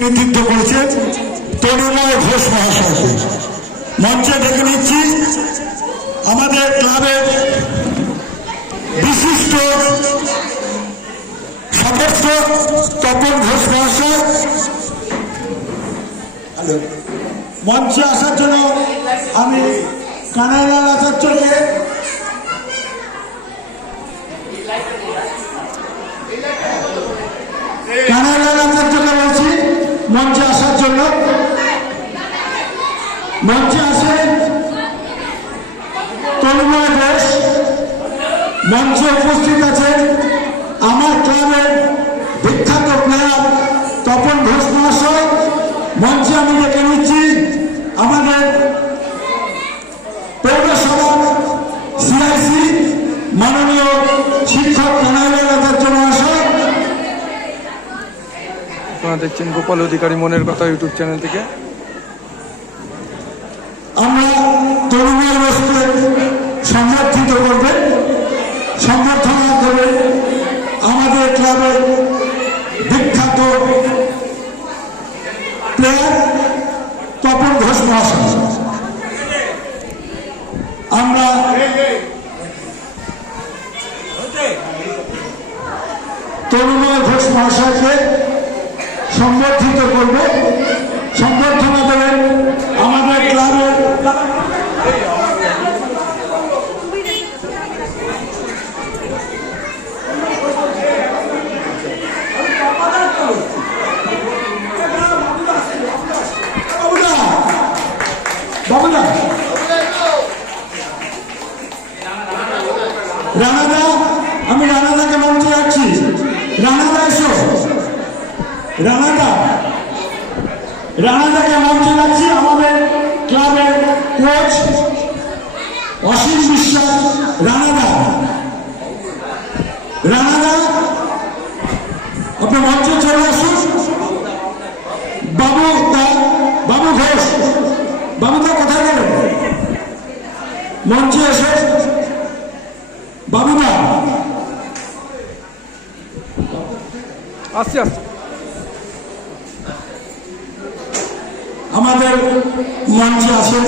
নেতৃত্ব করেছেন তরুণময় ঘোষ মহাশয়কে মঞ্চে ডেকে নিচ্ছি। আমাদের ক্লাবের বিশিষ্ট সদস্য তপন ঘোষ মহাশয় মঞ্চে আসার জন্য আমি কানাইলাল আচার্যকে বলছি মঞ্চে আসার জন্য। মঞ্চে আসেন তরুণময় ঘোষ। মঞ্চে উপস্থিত আছেন আমার ক্লাবের বিখ্যাত প্লেয়ার তপন ঘোষ মহাশয়। মঞ্চে আমি ডেকে নিচ্ছি আমাদের পৌরসভা সিআইসি মাননীয় শিক্ষক কানাইলাল আচার্য মহাশয়। আপনারা দেখছেন গোপাল অধিকারী মনের কথা ইউটিউব চ্যানেল থেকে। আমরা তরুণের বস্তুকে সংরক্ষিত করবেন, সংবর্ধনা দেবেন আমাদের ক্লাবের বিখ্যাত প্লেয়ার তপন ঘোষ মহাশয়। আমরা তরুণময় ঘোষ মহাশয়কে সংবর্ধিত করব, সংবর্ধনা দেবেন আমাদের ক্লাবের রানাদা। আমি রানাদাকে মঞ্চে রাখছি। রানাদা এসো। রানাদাকে মঞ্চে রাখছি। আমাদের ক্লাবের কোচ অসীম বিশ্বাস। রানাদা আপনি মঞ্চে চলে আসুন। বাবু ঘোষ, বাবুদা কোথায় গেলেন? মঞ্চে এসে বাবুদা আসছে। আমাদের মঞ্চে আছেন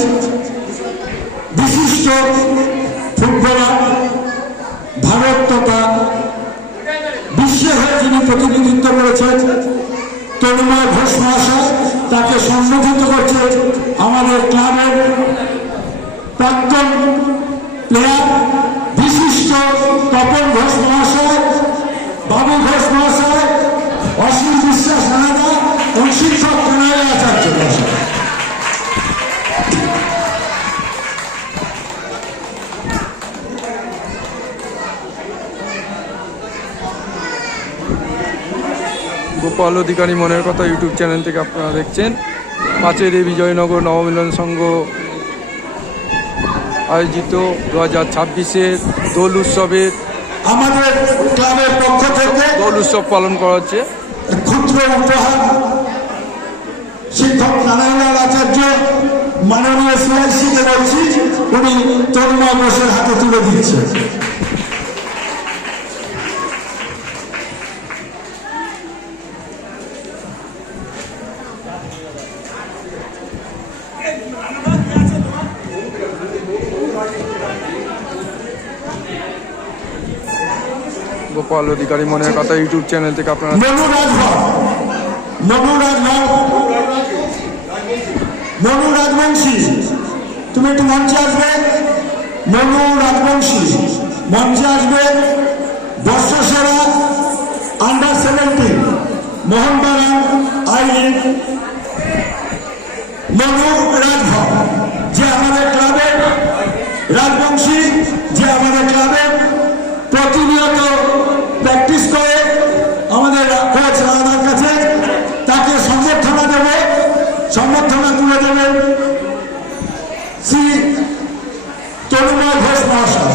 বিশিষ্ট ফুটবলার, ভারত তথা বিশ্বে হয়ে যিনি প্রতিনিধিত্ব করেছেন তরুণময় ঘোষ মহাশয়। তাকে সম্বোধিত করছে আমাদের ক্লাবের প্রাক্তন প্লেয়ার বিশিষ্ট তপন ঘোষ মহাশয়, বাবু ঘোষ মহাশয়, অসীম বিশ্বাস রানাদা এবং শিক্ষক কানাইলাল আচার্য মহাশয়। গোপাল অধিকারী মনের কথা ইউটিউব চ্যানেল থেকে আপনারা দেখছেন। 5 বিজয়নগর নবমিলন সংঘ আয়োজিত 2026-এর দোল উৎসবের আমাদের ক্লাবের পক্ষ থেকে দোল উৎসব পালন করা হচ্ছে। ক্ষুদ্র উপহার শিক্ষক কানাইলাল আচার্য মাননীয় সিআইসিকে বলছি, উনি তরুণময় ঘোষের হাতে তুলে দিচ্ছেন। গোপাল অধিকারী মনের কথা ইউটিউব চ্যানেল থেকে আপনারা মনু রাজবংশী, তুমি একটু মঞ্চে আসবে। মনু রাজবংশী মঞ্চে আসবে। বর্ষসেরা আন্ডার-17 মোহনবাগান আই-লিগ মনু রাজভর, যে আমাদের ক্লাবের রাজবংশী, যে আমাদের ক্লাবের প্রতিনিয়ত প্র্যাকটিস করে আমাদের কোচ রানাদার কাছে। তাকে সম্বর্ধনা দেবে, সম্বর্ধনা তুলে দেবেন শ্রী তরুণময় ঘোষ মহাশয়।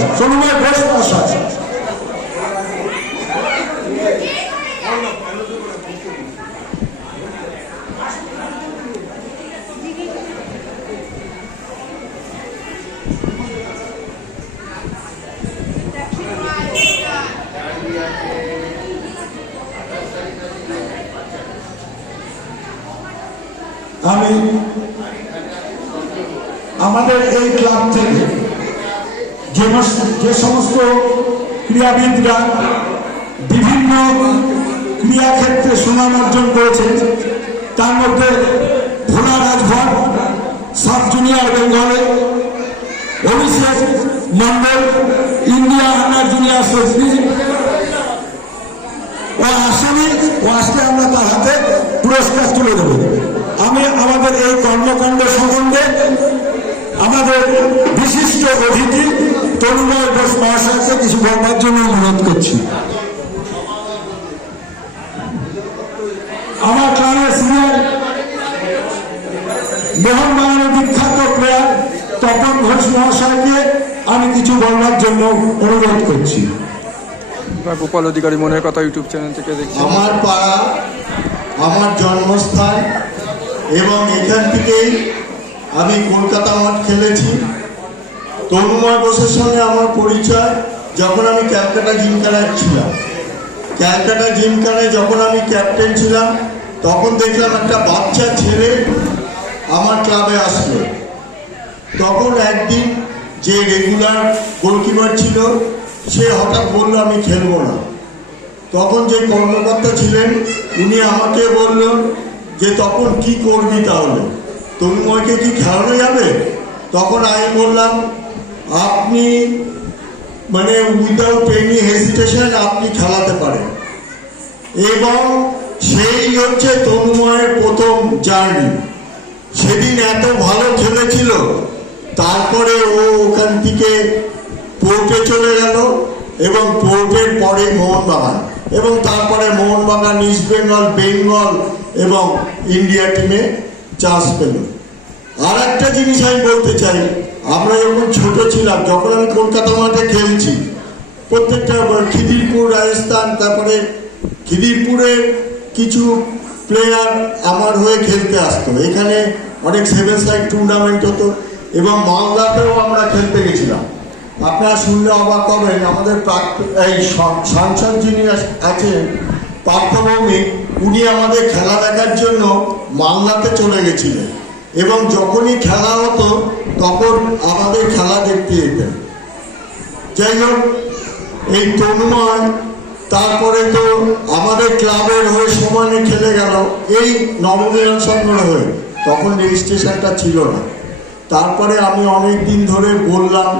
আমি আমাদের এই ক্লাব থেকে যে সমস্ত ক্রীড়াবিদরা বিভিন্ন ক্রীড়াক্ষেত্রে সুনাম অর্জন করেছেন, তার মধ্যে ভোলা রাজভর সাব জুনিয়র বেঙ্গলে, অভিষেক মন্ডল ইন্ডিয়া আন্ডার জুনিয়র সচিব ও আসামি ও আসলে আমরা তার হাতে পুরস্কার তুলে দেব। আমি আমাদের এই কর্মকাণ্ড সম্বন্ধে আমাদের বিশিষ্ট অতিথি তরুণয় ঘোষ মহাশয়কে কিছু বলবার জন্য অনুরোধ করছি। আমার ক্লাবের সিনিয়র মোহনবাগানের বিখ্যাত প্লেয়ার তপন ঘোষ মহাশয়কে আমি কিছু বলবার জন্য অনুরোধ করছি। গোপাল অধিকারী মনের কথা ইউটিউব চ্যানেল থেকে দেখছি। আমার পাড়া, আমার জন্মস্থান, এবং এখান থেকেই আমি কলকাতা মাঠ খেলেছি। তরুণময় ঘোষের সঙ্গে আমার পরিচয় যখন আমি ক্যালকাটা জিমখানায় ছিলাম। ক্যালকাটা জিমখানায় যখন আমি ক্যাপ্টেন ছিলাম, তখন দেখলাম একটা বাচ্চা ছেলে আমার ক্লাবে আসলো। তখন একদিন যে রেগুলার গোলকিপার ছিল সে হঠাৎ বলল আমি খেলবো না। তখন যে কর্মকর্তা ছিলেন উনি আমাকে বললেন যে তখন কি করবি, তাহলে তরুণময়কে কি খেলানো যাবে? তখন আমি বললাম আপনি মানে উইদাউট এনি হেজিটেশন আপনি খেলাতে পারেন। এবং সেই হচ্ছে তরুণময়ের প্রথম জার্নি। সেদিন এত ভালো খেলেছিল, তারপরে ও ওখান থেকে পোর্টে চলে গেল এবং পোর্টের পরে মোহনবাগান, এবং তারপরে মোহনবাগান, ইস্ট বেঙ্গল, বেঙ্গল এবং ইন্ডিয়া টিমে চান্স পেল। আর একটা জিনিস আমি বলতে চাই, আমরা যখন ছোট ছিলাম, যখন আমি কলকাতা মাঠে খেলছি, প্রত্যেকটা খিদিরপুর, রাজস্থান, তারপরে খিদিরপুরের কিছু প্লেয়ার আমার হয়ে খেলতে আসতো। এখানে অনেক 7 সাইড টুর্নামেন্ট হতো এবং মালদাতেও আমরা খেলতে গেছিলাম। আপনারা শুনলে অবাক হবেন, আমাদের এই সাংসদ যিনি আছেন পার্থভৌমিক, উনি আমাদের খেলা দেখার জন্য মালদাতে চলে গেছিলেন এবং যখনই খেলা হতো তখন আমাদের খেলা দেখতে যেতেন। যাই হোক, এই তরুণময় তারপরে তো আমাদের ক্লাবের হয়ে সমানে খেলে গেল এই নবমিলন সংঘের হয়ে। তখন রেজিস্ট্রেশনটা ছিল না। তারপরে আমি অনেক দিন ধরে বললাম,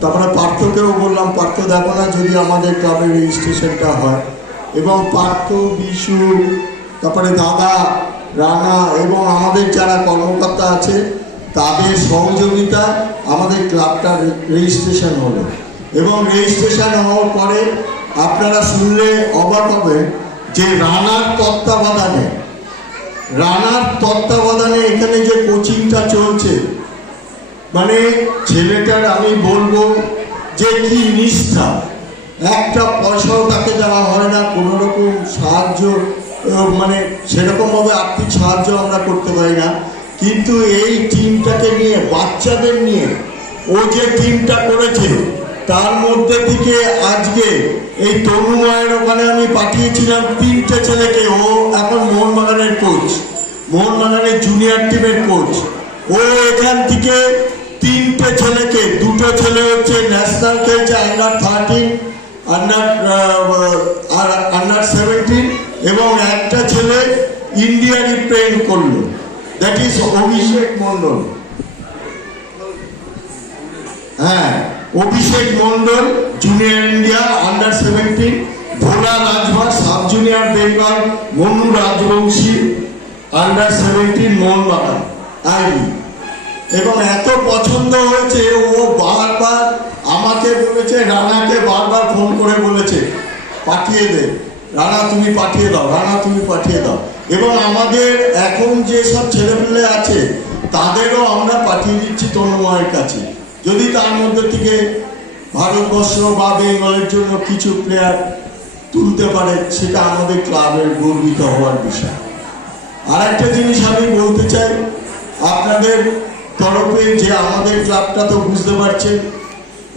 তারপরে পার্থকেও বললাম, পার্থ দেখো না যদি আমাদের ক্লাবের রেজিস্ট্রেশনটা হয়। এবং পার্থ, বিশু, তারপরে দাদা, রানা এবং আমাদের যারা কর্মকর্তা আছে তাদের সহযোগিতা আমাদের ক্লাবটা রেজিস্ট্রেশন হলো। এবং রেজিস্ট্রেশন হওয়ার পরে আপনারা শুনলে অবাক হবেন যে রানার তত্ত্বাবধানে এখানে যে কোচিংটা চলছে, মানে ছেলেটার আমি বলবো যে কি নিষ্ঠা, একটা পয়সাও তাকে দেওয়া হয় না, কোনো রকম সাহায্য মানে সেরকমভাবে আর্থিক সাহায্য আমরা করতে পারি না। কিন্তু এই টিমটাকে নিয়ে, বাচ্চাদের নিয়ে ও যে টিমটা করেছে, তার মধ্যে থেকে আজকে এই তরুণময়ের ওখানে আমি পাঠিয়েছিলাম 3টে ছেলেকে। ও এখন মোহনবাগানের কোচ, মোহনবাগানের জুনিয়র টিমের কোচ। ও এখান থেকে 3টে ছেলেকে, 2টো ছেলে হচ্ছে ন্যাশনাল খেলছে, আন্ডার 13, আন্ডার 17, এবং একটা ছেলে ইন্ডিয়া রিপ্রেজেন্ট করলো, দ্যাট ইজ অভিষেক মন্ডল। হ্যাঁ, Abhishek Mondal junior India under 17, Bhola Rajbhar sub junior Bengal, Manu Rajbanshi under 17 Mohun Bagan ID. এবং এত পছন্দ হয়েছে, ও বারবার আমাকে বলেছে, রানাকে বারবার ফোন করে বলেছে পাঠিয়ে দে, রানা তুমি পাঠিয়ে দাও, রানা তুমি পাঠিয়ে দাও। এবং আমাদের এখন যে সব ছেলেপেলে আছে তাদেরও আমরা পাঠিয়ে দিচ্ছি তরুণময়ের কাছে। যদি তার মধ্যে থেকে ভারতবর্ষ বা বেঙ্গলের জন্য কিছু প্লেয়ার তুলতে পারে, সেটা আমাদের ক্লাবের গর্বিত হওয়ার বিষয়। আর একটা জিনিস আমি বলতে চাই আপনাদের তরফে, যে আমাদের ক্লাবটা তো বুঝতে পারছেন,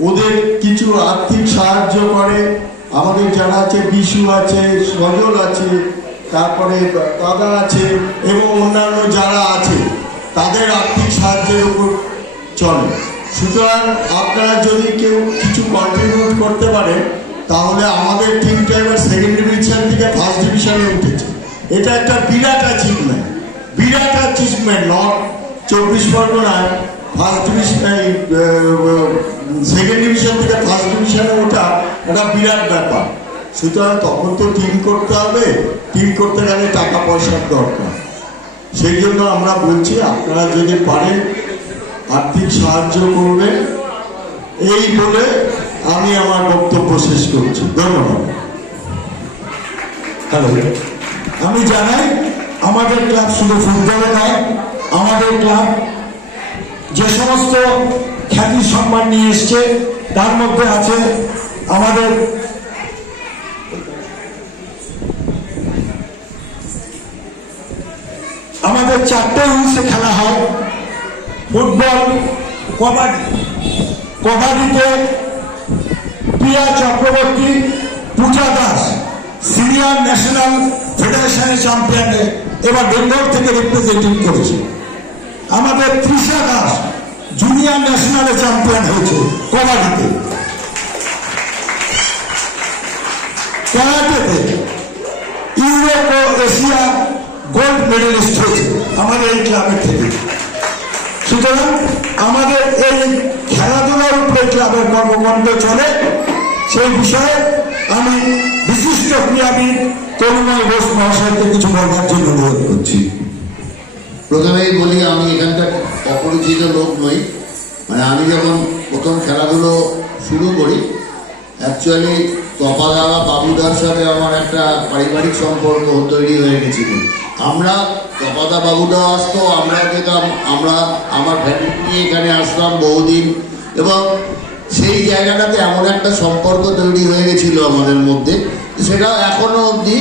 ওদের কিছু আর্থিক সাহায্য করে আমাদের যারা আছে, বিশু আছে, সজল আছে, তারপরে দাদা আছে এবং অন্যান্য যারা তাদের আর্থিক সাহায্যের উপর চলে। সুতরাং আপনারা যদি কেউ কিছু কন্ট্রিবিউট করতে পারেন, তাহলে আমাদের টিমটা এবার সেকেন্ড ডিভিশন থেকে ফার্স্ট ডিভিশনে উঠেছে। এটা একটা বিরাট অ্যাচিভমেন্ট, বিরাট অ্যাচিভমেন্ট। নর্থ 24 পরগনায় ফার্স্ট ডিভিশন, সেকেন্ড ডিভিশন থেকে ফার্স্ট ডিভিশনে ওঠা একটা বিরাট ব্যাপার। সুতরাং তখন তো টিম করতে হবে, টিম করতে গেলে টাকা পয়সার দরকার। সেই জন্য আমরা বলছি আপনারা যদি পারেন আর্থিক সাহায্য করবেন। এই বলে আমি আমার বক্তব্য শেষ করছি। ধন্যবাদ। হ্যালো, আমি জানাই আমাদের ক্লাব শুধু ফুটবলে নয়, আমাদের ক্লাব যে সমস্ত খ্যাতি সম্মান নিয়ে এসছে তার মধ্যে আছে আমাদের চারটে ইনিংসে খেলা হয়। ফুটবল, কবাডিতে প্রিয়া চক্রবর্তী, পূজা দাস সিনিয়র ন্যাশনাল ফেডারেশনের চ্যাম্পিয়নে এবার বেঙ্গল থেকে রিপ্রেজেন্টেটিভ করেছে। আমাদের তৃষা দাস জুনিয়র ন্যাশনালে চ্যাম্পিয়ন হয়েছে কবাডিতে। ক্যারাটেতে ইউরোপ ও এশিয়া গোল্ড মেডেলিস্ট হয়েছে আমাদের এই ক্লাবের থেকে। সুতরাং আমাদের এই খেলাধুলার উপরে ক্লাবের কর্মকাণ্ড চলে। সেই বিষয়ে আমি বিশিষ্ট ক্রীড়াবিদ তরুণময় ঘোষ মহাশয়কে কিছু বলবার জন্য অনুরোধ করছি। প্রথমেই বলি, আমি এখানকার অপরিচিত লোক নই। মানে আমি যখন প্রথম খেলাধুলো শুরু করি, অ্যাকচুয়ালি তপাদা বাবুদার সাথে আমার একটা পারিবারিক সম্পর্ক তৈরি হয়ে গেছিল। আমরা তপাদা বাবুদা আসতো, আমরা যেতাম, আমরা আমার ফ্যামিলি নিয়ে এখানে আসতাম বহুদিন, এবং সেই জায়গাটাতে এমন একটা সম্পর্ক তৈরি হয়ে গেছিল আমাদের মধ্যে, সেটা এখনো অবধি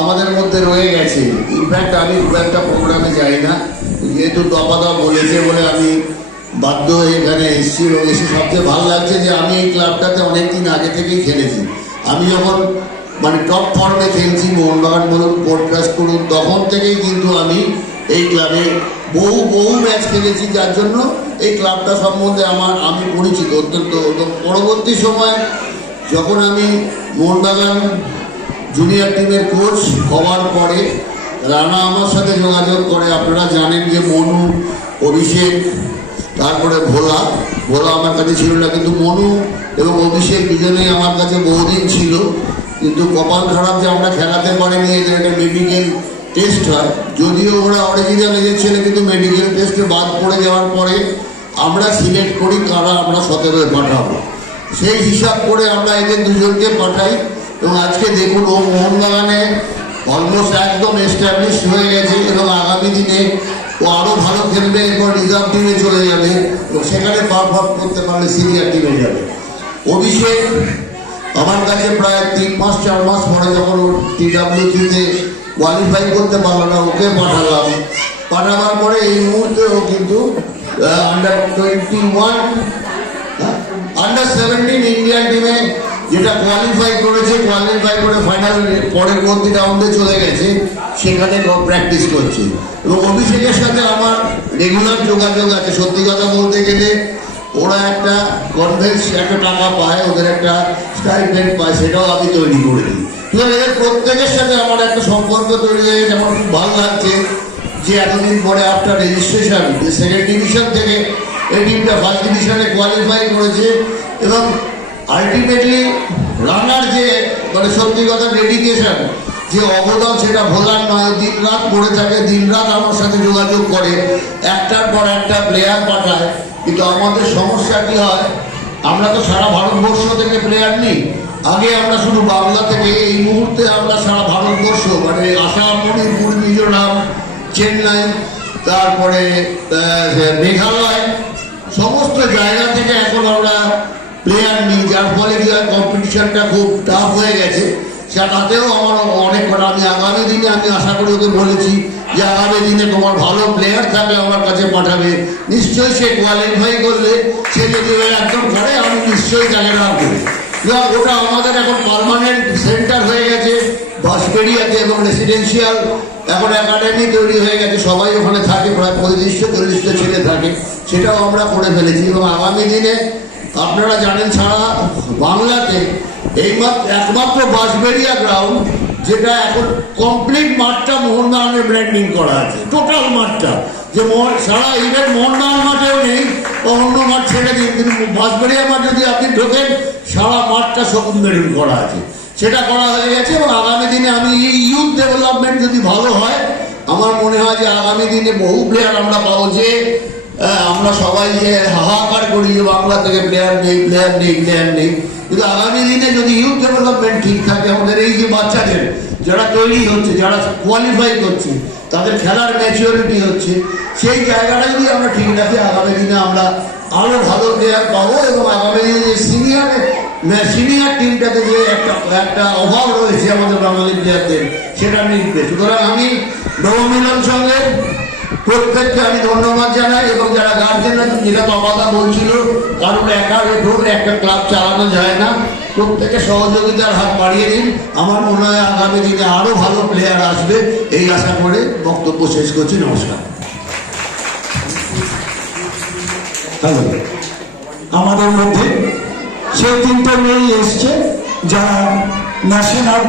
আমাদের মধ্যে রয়ে গেছে। ইনফ্যাক্ট আমি খুব একটা প্রোগ্রামে যাই না, যেহেতু তপাদা বলেছে বলে আমি বাধ্য হয়ে এখানে এসেছি। এবং এসে সবচেয়ে ভালো লাগছে যে আমি এই ক্লাবটাতে অনেকদিন আগে থেকেই খেলেছি। আমি যখন মানে টপ ফর্মে খেলছি, মোহনবাগান বলুন, পডকাস্ট করুন, তখন থেকেই কিন্তু আমি এই ক্লাবে বহু ম্যাচ খেলেছি, যার জন্য এই ক্লাবটা সম্বন্ধে আমি পরিচিত অত্যন্ত। পরবর্তী সময় যখন আমি মোহনবাগান জুনিয়র টিমের কোচ হওয়ার পরে রানা আমার সাথে যোগাযোগ করে। আপনারা জানেন যে মনু, অভিষেক, তারপরে ভোলা আমার কাছে ছিল না, কিন্তু মনু এবং অভিষেক দুজনেই আমার কাছে বহুদিন ছিল। কিন্তু কপাল খারাপ যে আমরা খেলাতে পারিনি, এদের একটা মেডিকেল টেস্ট হয়। যদিও ওরা অরিজিনাল এদের ছেলে, কিন্তু মেডিকেল টেস্টে বাদ পড়ে যাওয়ার পরে আমরা সিলেক্ট করি কারা আমরা 17-এ পাঠাবো। সেই হিসাব করে আমরা এদের দুজনকে পাঠাই, এবং আজকে দেখুন ও মোহনবাগানে অলমোস্ট একদম এস্টাবলিশ হয়ে গেছে, এবং আগামী দিনে ও আরও ভালো খেলবে, এরপর রিজার্ভ টিমে চলে যাবে, এবং সেখানে পারফর্ম করতে পারলে সিনিয়র টিমে যাবে। অভিষেক আমার কাছে প্রায় 3-4 মাস পরে যখন ওর TWC-তে কোয়ালিফাই করতে পারলো না, ওকে পাঠাবার পরে এই মুহূর্তে ও কিন্তু আন্ডার-17 ইন্ডিয়ান টিমে যেটা কোয়ালিফাই করে ফাইনাল পরবর্তী রাউন্ডে চলে গেছে, সেখানে প্র্যাকটিস করছে। এবং অভিষেকের সাথে আমার রেগুলার যোগাযোগ আছে। সত্যি কথা বলতে গেলে ওরা একটা কনভেন্স, একটা টাকা পায়, ওদের একটা স্টাইপেন্ড পায়, সেটাও আমি তৈরি করে দিই। সুতরাং এদের প্রত্যেকের সাথে আমার একটা সম্পর্ক তৈরি হয়ে গেছে। আমার খুব ভালো লাগছে যে এতদিন পরে আফটার রেজিস্ট্রেশন সেকেন্ড ডিভিশন থেকে এই টিমটা ফার্স্ট ডিভিশনে কোয়ালিফাই করেছে। এবং আলটিমেটলি রানার যে মানে সত্যি কথা ডেডিকেশন, যে অবদান, সেটা ভোলার নয়। দিন রাত পড়ে থাকে, দিন রাত আমার সাথে যোগাযোগ করে, একটার পর একটা প্লেয়ার পাঠায়। কিন্তু আমাদের সমস্যা কি হয়, আমরা তো সারা ভারতবর্ষ থেকে প্লেয়ার নিই। আগে আমরা শুধু বাংলা থেকে, এই মুহূর্তে আমরা সারা ভারতবর্ষ, মানে আসাম, মণিপুর, মিজোরাম, চেন্নাই, তারপরে মেঘালয়, সমস্ত জায়গা থেকে এখন আমরা প্লেয়ার নিই, যার ফলে কি হয় কম্পিটিশনটা খুব টাফ হয়ে গেছে। সেটাতেও আমার অনেক কটা, আমি আগামী দিনে আমি আশা করি ওকে বলেছি যে আগামী দিনে তোমার ভালো প্লেয়ার থাকলে আমার কাছে পাঠাবে। নিশ্চয়ই সে কোয়ালিফাই করলে, সে যদি একদম করে, আমি নিশ্চয়ই তাকে রাখবো। ওটা আমাদের এখন পার্মানেন্ট সেন্টার হয়ে গেছে বাঁশবেড়িয়াতে, এবং রেসিডেন্সিয়াল এখন একাডেমি তৈরি হয়ে গেছে, সবাই ওখানে থাকে, প্রায় 35-40টা ছেলে থাকে, সেটাও আমরা করে ফেলেছি। এবং আগামী দিনে আপনারা জানেন সারা বাংলাতে একমাত্র বাঁশবেড়িয়া গ্রাউন্ড যেটা এখন কমপ্লিট মাঠটা মোহনবাগানের ব্র্যান্ডিং করা আছে, টোটাল মাঠটা, যে সারা ইভেন মোহনবাগান মাঠেও নেই বা অন্য মাঠ ছেড়ে দিন, কিন্তু বাঁশবেড়িয়া মাঠ যদি আপনি ঢোকেন সারা মাঠটা শকুন্দরিং করা আছে, সেটা করা হয়ে গেছে। এবং আগামী দিনে আমি এই ইউথ ডেভেলপমেন্ট যদি ভালো হয়, আমার মনে হয় যে আগামী দিনে বহু প্লেয়ার আমরা পাবো। যে আমরা সবাই যে হাহাকার করি যে বাংলা থেকে প্লেয়ার নেই, কিন্তু আগামী দিনে যদি ইউথ ডেভেলপমেন্ট ঠিক থাকে, আমাদের এই যে বাচ্চাদের যারা তৈরি হচ্ছে, যারা কোয়ালিফাই করছে, তাদের খেলার ম্যাচিওরিটি হচ্ছে, সেই জায়গাটা যদি আমরা ঠিক রাখি, আগামী দিনে আমরা আরো ভালো প্লেয়ার পাবো। এবং আগামী দিনে যে সিনিয়র টিমটাতে যে একটা অভাব রয়েছে আমাদের বাঙালি প্লেয়ারদের, সেটা মিটবে। সুতরাং আমি নবমিলন সঙ্গে প্রত্যেককে আমি ধন্যবাদ জানাই। এবং যারা গার্জেনরা যেটা বাবাদা বলছিল, কারণ একটা ক্লাব চালানো যায় না, প্রত্যেকে সহযোগিতার হাত বাড়িয়ে দিন। আমার মনে হয় আগামী দিনে আরো ভালো প্লেয়ার আসবে, এই আশা করে বক্তব্য শেষ করছি। নমস্কার। হ্যালো, আমাদের মধ্যে সেই 3টে মেয়ে এসছে যারা ন্যাশনাল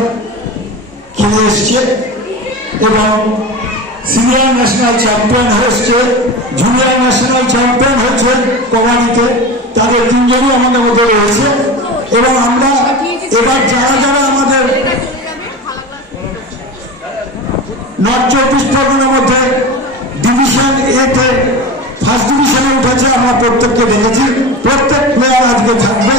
খেলে এসছে এবং সিনিয়র ন্যাশনাল চ্যাম্পিয়ন হয়েছে, জুনিয়র ন্যাশনাল চ্যাম্পিয়ন হয়েছে কবাডিতে, তাদের 3জনই আমাদের মধ্যে রয়েছে। এবং আমরা এবার যারা যারা আমাদের নর্থ 24 পরগনার মধ্যে ডিভিশন এতে ফার্স্ট ডিভিশনে উঠেছে, আমরা প্রত্যেককে দেখেছি, প্রত্যেক প্লেয়ার আজকে থাকবে,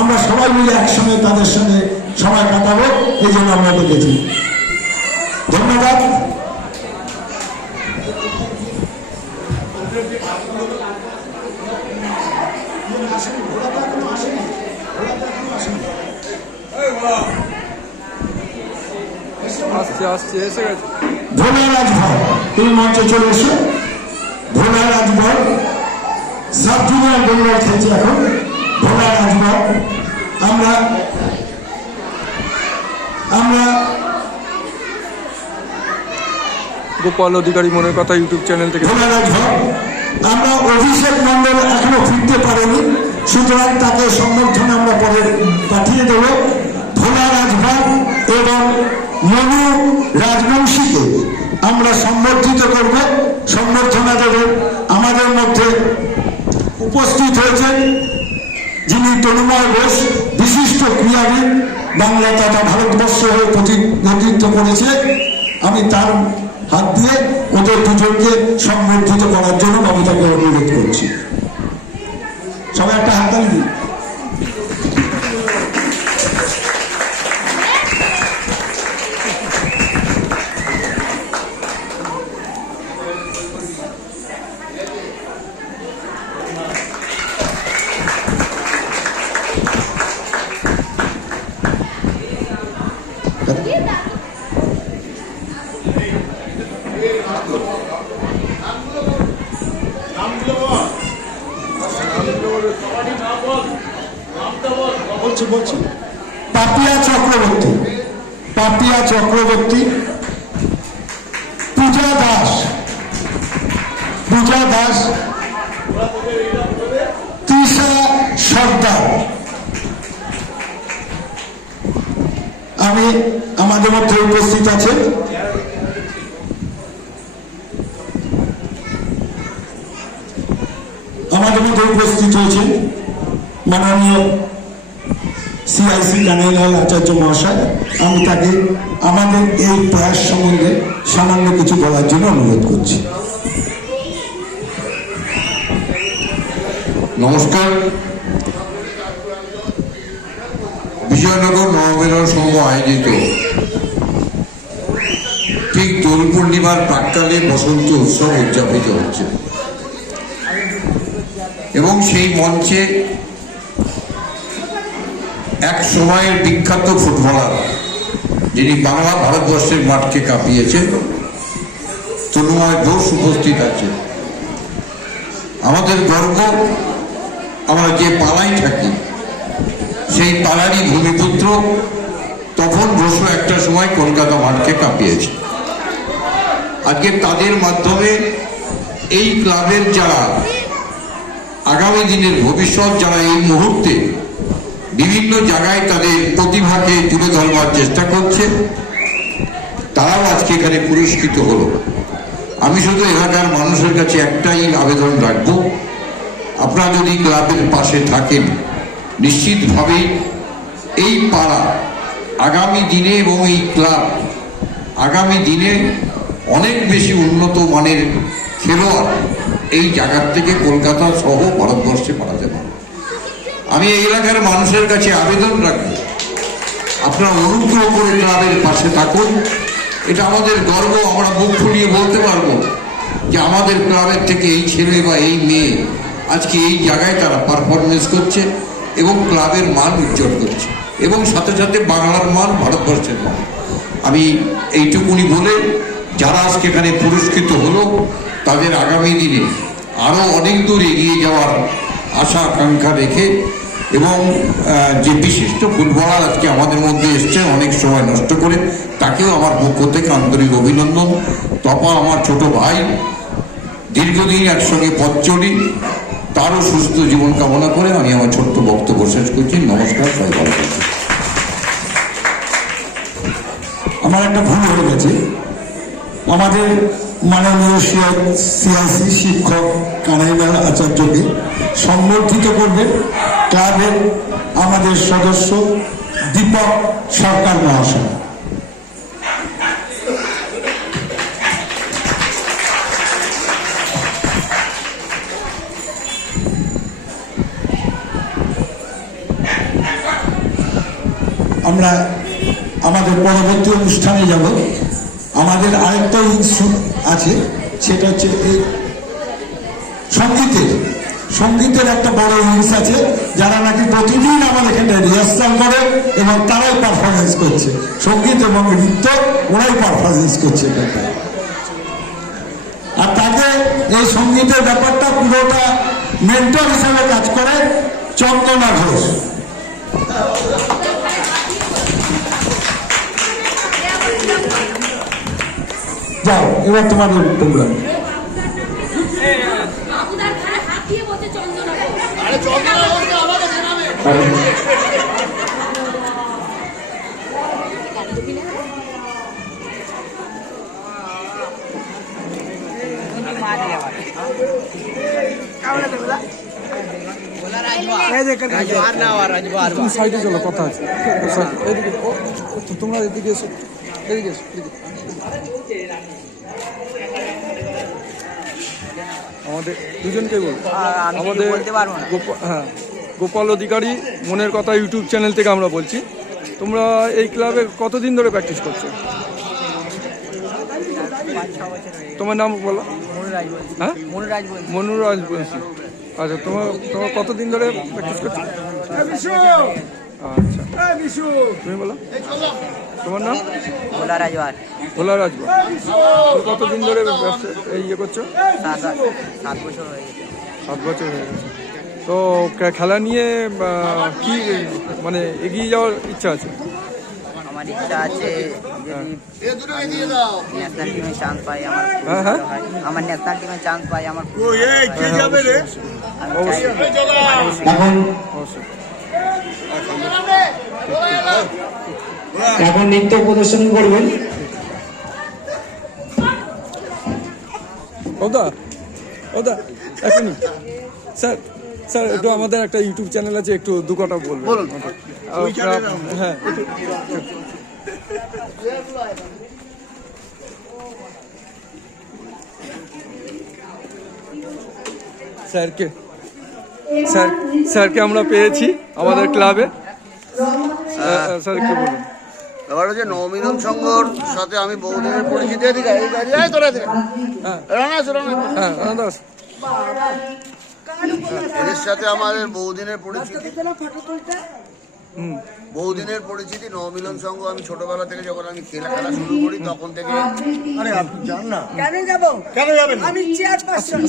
আমরা সবাই মিলে একসঙ্গে তাদের সঙ্গে সময় কাটাবো, এই জন্য আমরা দেখেছি। ধন্যবাদ। আসছে এসে গেছে। ভোলা রাজভর, তুমি মঞ্চে চলে এসো। ভোলা রাজভর সাব জুনিয়র বেঙ্গল খেলছে এখন। ভোলা রাজভর আমরা গোপাল অধিকারী মনের কথা ইউটিউব চ্যানেল থেকে। ভোলা রাজভর আমরা অভিষেক মন্ডল এখনো ফিরতে পারেনি, সুতরাং তাকে সম্বর্ধনা আমরা পরে পাঠিয়ে দেব। ভোলা রাজভর এবং মনু রাজবংশীকে আমরা সম্বর্ধিত করব, সম্বর্ধনা দেব। আমাদের মধ্যে উপস্থিত হয়েছেন যিনি তনুময় ঘোষ, বিশিষ্ট ক্রীড়াবিদ, বাংলা তথা ভারতবর্ষ হয়ে প্রতিনিধিত্ব করেছে। আমি তার হাত দিয়ে ওদের দুজনকে সম্বর্ধিত করার জন্য বাবুটাকে অনুরোধ করছি। সবাই একটা হাততালি দিন। বলছি পাপিয়া চক্রবর্তী, পূজা দাস, তৃষা সর্দার। আমি আমাদের মধ্যে উপস্থিত আছেন হয়েছেন মাননীয় CIC কানাইলাল আচার্য মহাশয়। আমি তাকে আমাদের এই প্রয়াস সম্বন্ধে সামান্য কিছু বলার জন্য অনুরোধ করছি। নমস্কার। বিজয়নগর নবমিলন সংঘ আয়োজিত ঠিক দোল পূর্ণিমার প্রাক্কালে বসন্ত উৎসব উদযাপিত হচ্ছে এবং সেই মঞ্চে এক সময়ের বিখ্যাত ফুটবলার যিনি বাংলা ভারতবর্ষের মাঠকে কাঁপিয়েছেন, তনুময় ঘোষ উপস্থিত আছে। আমাদের গর্ব, আমরা যে পাড়ায় থাকি সেই তারারই ভূমিপুত্র তখন বসু একটা সময় কলকাতা মাঠকে কাঁপিয়েছে। আজকে তাদের মাধ্যমে এই ক্লাবের যারা আগামী দিনের ভবিষ্যৎ, যারা এই মুহূর্তে বিভিন্ন জায়গায় তাদের প্রতিভাকে তুলে ধরবার চেষ্টা করছে, তারাও আজকে এখানে পুরস্কৃত হলো। আমি শুধু এলাকার মানুষের কাছে একটাই আবেদন রাখব, আপনারা যদি ক্লাবের পাশে থাকেন, নিশ্চিতভাবেই এই পাড়া আগামী দিনে এবং এই ক্লাব আগামী দিনে অনেক বেশি উন্নত মানের খেলোয়াড় এই জায়গার থেকে কলকাতা সহ ভারতবর্ষে পাঠাতে পারে। আমি এই এলাকার মানুষের কাছে আবেদন রাখব, আপনারা অনুগ্রহ করে ক্লাবের পাশে থাকুন। এটা আমাদের গর্ব, আমরা মুখ ফুলিয়ে বলতে পারবো যে আমাদের ক্লাবের থেকে এই ছেলে বা এই মেয়ে আজকে এই জায়গায় তারা পারফরমেন্স করছে এবং ক্লাবের মান উজ্জ্বল করছে এবং সাথে সাথে বাংলার মান, ভারতবর্ষের মান। আমি এইটুকুনি বলে যারা আজকে এখানে পুরস্কৃত হলো তাদের আগামী দিনে আরও অনেক দূর এগিয়ে যাওয়ার আশা আকাঙ্ক্ষা রেখে এবং যে বিশিষ্ট ফুটবলার আজকে আমাদের মধ্যে এসছেন অনেক সময় নষ্ট করে, তাকেও আমার পক্ষ থেকে আন্তরিক অভিনন্দন। তপা আমার ছোট ভাই, দীর্ঘদিন একসঙ্গে পথ চলি, তারও সুস্থ জীবন কামনা করে আমি আমার ছোট্ট বক্তব্য শেষ করছি। নমস্কার, সবাই ভালো থাকবেন। আমার একটা ভুল হয়ে গেছে। আমাদের মাননীয় সিআইসি শিক্ষক কানাইলাল আচার্যকে সম্বর্ধিত করবেন ক্লাবের আমাদের সদস্য দীপক সরকার মহাশয়। আমরা আমাদের পরবর্তী অনুষ্ঠানে যাব। আমাদের আরেকটা ইনস্টিটিউট আছে, সেটা হচ্ছে এই সঙ্গীতের একটা বড় ইউনিট আছে, যারা নাকি প্রতিদিন আমাদের এখানে রিহার্সাল করে এবং তারাই পারফরমেন্স করছে, সঙ্গীত এবং নৃত্য ওরাই পারফরমেন্স করছে এখানে। আর তাকে এই সঙ্গীতের ব্যাপারটা পুরোটা মেন্টর হিসাবে কাজ করে চন্দনা ঘোষ। যাও, এবার তোমাদের প্রোগ্রাম। সাইডে চলো, কথা আছে। এদিকে তোমরা এদিকে এসো, এদিকে এসো। আমাদের দুজনকে বল, আমাদের হ্যাঁ গোপাল অধিকারী মনের কথা ইউটিউব চ্যানেল থেকে আমরা বলছি। তোমরা এই ক্লাবে কতদিন ধরে প্র্যাকটিস করছো? তোমার নাম বলো। হ্যাঁ, মনুরাজ বলছি। আচ্ছা, তোমার কতদিন ধরে প্র্যাকটিস করছো? আচ্ছা, তুমি বলো তোমার নাম? ভোলা রাজবার। তুমি কতদিন ধরে ইয়ে করছো? 7 বছর হয়ে গেছে। 7 বছর হয়ে গেছে। তো খেলা নিয়ে কি মানে এগিয়ে যাওয়ার ইচ্ছা আছে? আমার ইচ্ছা আছে ন্যাশনাল টিমে চান্স পাই, আমার ন্যাশনাল টিমে চান্স পাই আমার। এখন নৃত্য প্রদর্শন করবেন। ওদা এখনই স্যার একটু আমাদের একটা ইউটিউব চ্যানেল আছে, একটু দু কথা বলবেন। হ্যাঁ, স্যারকে আমরা পেয়েছি আমাদের ক্লাবে। স্যার কি বলুন? ব্যাপার হচ্ছে নবমিলন সংঘর সাথে আমি বহুদিনের পরিচিতি। এদের সাথে আমাদের বহুদিনের পরিচিতি। বহুদিনের পরিচিতি। নবমিলন সংঘ আমি ছোটবেলা থেকে যখন আমি খেলা শুরু করি তখন থেকে। আরে আপনি যান না, কেন যাবো? কেন যাবেন? আমি চেয়ারপারসন।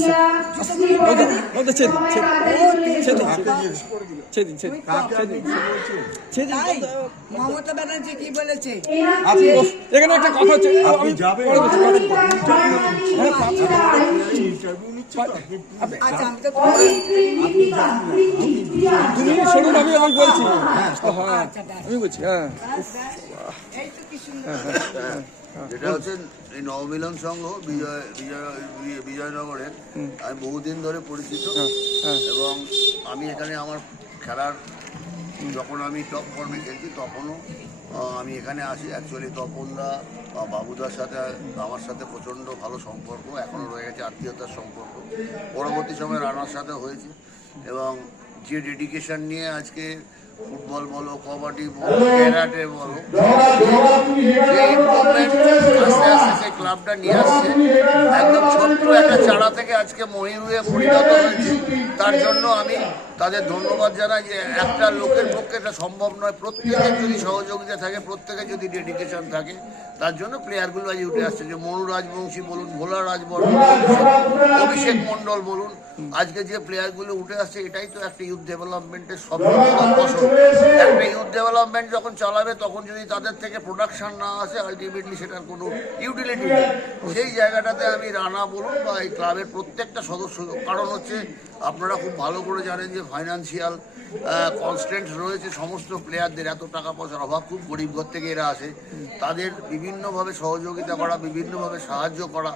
তাই মমতা ব্যানার্জি কি বলেছে? এখানে একটা কথা হচ্ছে, আপনি যাবেন? আচ্ছা আমি তো তুমি শুনুন, আমি বলছি। হ্যাঁ আচ্ছা ব্যাস। আমি বলছি, হ্যাঁ এই তো কি সুন্দর। যেটা হচ্ছে এই নবমিলন সংঘ বিজয়নগরের, আমি বহুদিন ধরে পরিচিত এবং আমি এখানে আমার খেলার যখন আমি টপ ফর্মে খেলছি তখনও আমি এখানে আসি। অ্যাকচুয়ালি তপনদা বা বাবুদার সাথে আমার সাথে প্রচণ্ড ভালো সম্পর্ক, এখনও রয়ে গেছে আত্মীয়তার সম্পর্ক। পরবর্তী সময় রানার সাথে হয়েছে এবং যে ডেডিকেশন নিয়ে আজকে ফুটবল বলো, কবাডি বলো, ক্যারাটে বলো, সেই ইমপ্রুভমেন্ট আস্তে আস্তে সেই ক্লাবটা নিয়ে আসছে। একদম ছোট্ট একটা চারা থেকে আজকে মহিরুহে পরিণত হয়েছে। তার জন্য আমি তাদের ধন্যবাদ জানাই যে একটা লোকের পক্ষে এটা সম্ভব নয়। প্রত্যেকের যদি সহযোগিতা থাকে, প্রত্যেকের যদি ডেডিকেশন থাকে, তার জন্য প্লেয়ারগুলো আজ উঠে আসছে। যে মনু রাজবংশী বলুন, ভোলা রাজবর্মন, অভিষেক মণ্ডল বলুন, আজকে যে প্লেয়ারগুলো উঠে আসছে এটাই তো একটা ইউথ ডেভেলপমেন্টের সবচেয়ে ফসল। একটা ইউথ ডেভেলপমেন্ট যখন চালাবে তখন যদি তাদের থেকে প্রোডাকশন না আসে, আলটিমেটলি সেটার কোনো ইউটিলিটি নেই। সেই জায়গাটাতে আমি রানা বলুন বা এই ক্লাবের প্রত্যেকটা সদস্য, কারণ হচ্ছে আপনারা খুব ভালো করে জানেন যে ফাইন্যান্সিয়াল কনস্ট্যান্ট রয়েছে সমস্ত প্লেয়ারদের। এত টাকা পয়সার অভাব, খুব গরিব ঘর থেকে এরা আসে। তাদের বিভিন্নভাবে সহযোগিতা করা, বিভিন্নভাবে সাহায্য করা,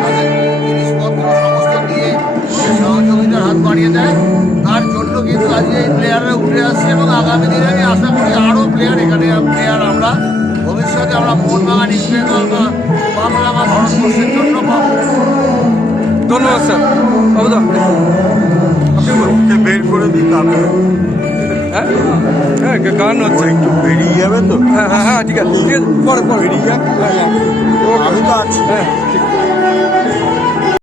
তাদের জিনিসপত্র সমস্ত দিয়ে সহযোগিতার হাত বাড়িয়ে দেয়। তার জন্য কিন্তু আজকে এই প্লেয়াররা উঠে আসছে এবং আগামী দিনে আমি আশা করি আরও প্লেয়ার আমরা ভবিষ্যতে আমরা মোহনবাগান, ইস্ট বেঙ্গল বা বাংলা বা ভারতবর্ষের জন্য পাবো। ধন্যবাদ স্যার। বাবুদা আপনি বলুন। বের করে দিই তারপরে হ্যাঁ হ্যাঁ গান হচ্ছে, একটু বেরিয়ে যাবে তো। হ্যাঁ হ্যাঁ হ্যাঁ ঠিক আছে, ঠিক আছে, পরে বেরিয়ে যাক। আমি তো আছি। হ্যাঁ ঠিক আছে।